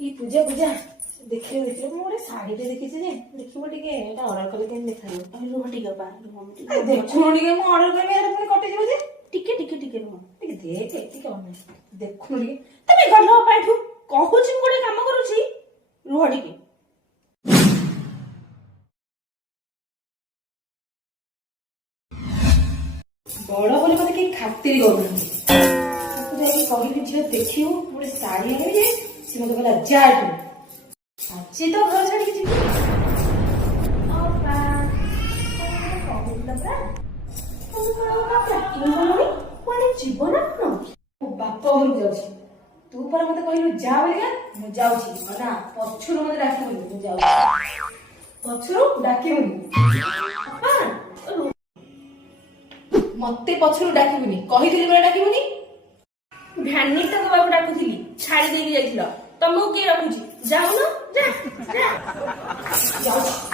ये पूजा पूजा देखियो देखियो ମୁଁ ଗୋଟେ ଶାଢ଼ୀଟେ ଦେଖିଛି ଯେ ଦେଖିବ ଟିକେ ଏଟା ଅର୍ଡର କଲେ କେମିତି ଦେଖାଯିବ ରୁହ ଟିକେ ବା ଦେଖୁନ ଟିକେ ମୁଁ ଅର୍ଡର କରିବି ଏଟା ପୁଣି କଟିଯିବ ଯେ ଟିକେ ଟିକେ ଟିକେ ରୁହ ଟିକେ ଦେଖେ ଟିକେ ଅନାଇ ଦେଖୁନ ଟିକେ ତମେ ଗଲ ପାଠୁ କହୁଛି ମୁଁ ଗୋଟେ କାମ କରୁଛି ରୁହ ଟିକେ ବଡ ବୋଲି ମତେ କେହି ଖାତିର କରୁନାହାନ୍ତି ତାକୁ ଯାଇକି କହିଲି ଝିଅ ଦେଖିବୁ ମୁଁ ଗୋଟେ ଶାଢ଼ୀ ଆଣିବି ଯେ ସେ ମତେ କହିଲା ଯା ଏଠୁ ଆଜି ତ ଘର ଛାଡିକି ଯିବି ଯିବ ନା କଣ ମୋ ବାପ ଘରକୁ ଯାଉଛି ତୁ ପରା ମତେ କହିଲୁ ଯା ବୋଲିକା ମୁଁ ଯାଉଛି ନା ପଛରୁ ମତେ ଡାକିବୁନି ମୁଁ ଯାଉଛି ପଛରୁ ଡାକିବୁନି ମତେ ପଛରୁ ଡାକିବୁନି କହିଥିଲି ପରା ଡାକିବୁନି ଭ୍ୟାନିଟ ତାଙ୍କ ବାବୁ ଡାକୁଥିଲି ଛାଡି ଦେଇକି ଯାଇଥିଲ ତମକୁ କିଏ ରଖୁଛି ଯାଉନ ଯା ଯାଉଛି